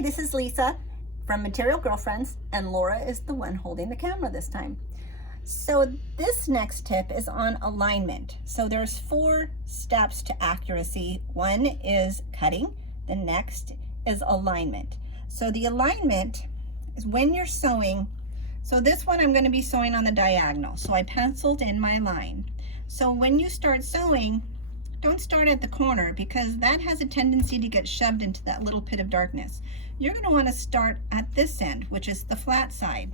Hi, this is Lisa from Material Girlfriends, and Laura is the one holding the camera this time. So this next tip is on alignment. So there's 4 steps to accuracy. One is cutting, the next is alignment. So the alignment is when you're sewing. So this one I'm going to be sewing on the diagonal. So I penciled in my line. So when you start sewing, don't start at the corner because that has a tendency to get shoved into that little pit of darkness. You're going to want to start at this end, which is the flat side.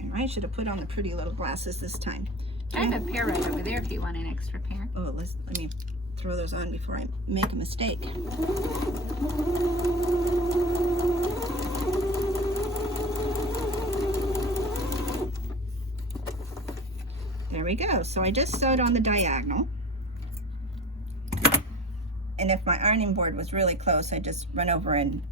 And I should have put on the pretty little glasses this time. I have a pair right over there if you want an extra pair. Oh, let me throw those on before I make a mistake. There we go. So I just sewed on the diagonal. And if my ironing board was really close, I just run over and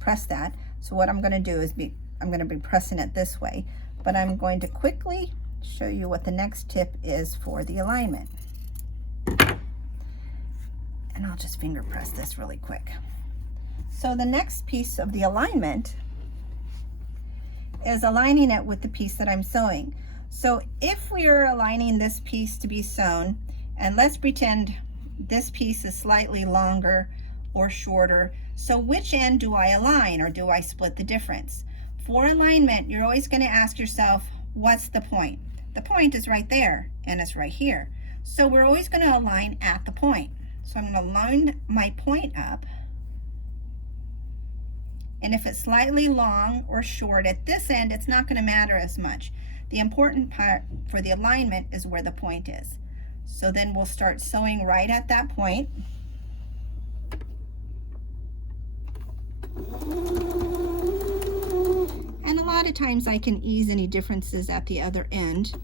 press that. So what I'm going to do is I'm going to be pressing it this way, but I'm going to quickly show you what the next tip is for the alignment. And I'll just finger press this really quick. So the next piece of the alignment is aligning it with the piece that I'm sewing. So if we are aligning this piece to be sewn, and let's pretend this piece is slightly longer or shorter, so which end do I align, or do I split the difference? For alignment, you're always going to ask yourself, what's the point? The point is right there, and it's right here. So we're always going to align at the point. So I'm going to line my point up, and if it's slightly long or short at this end, it's not going to matter as much. The important part for the alignment is where the point is. So then we'll start sewing right at that point. And a lot of times I can ease any differences at the other end.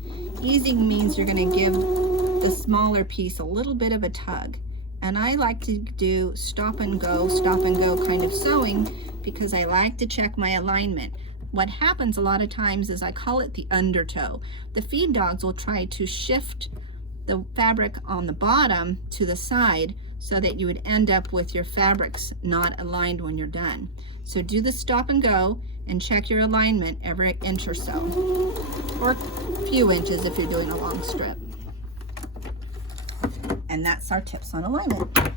Easing means you're going to give the smaller piece a little bit of a tug. And I like to do stop and go kind of sewing because I like to check my alignment. What happens a lot of times is I call it the undertow. The feed dogs will try to shift the fabric on the bottom to the side so that you would end up with your fabrics not aligned when you're done. So do the stop and go and check your alignment every inch or so, or a few inches if you're doing a long strip. And that's our tips on alignment.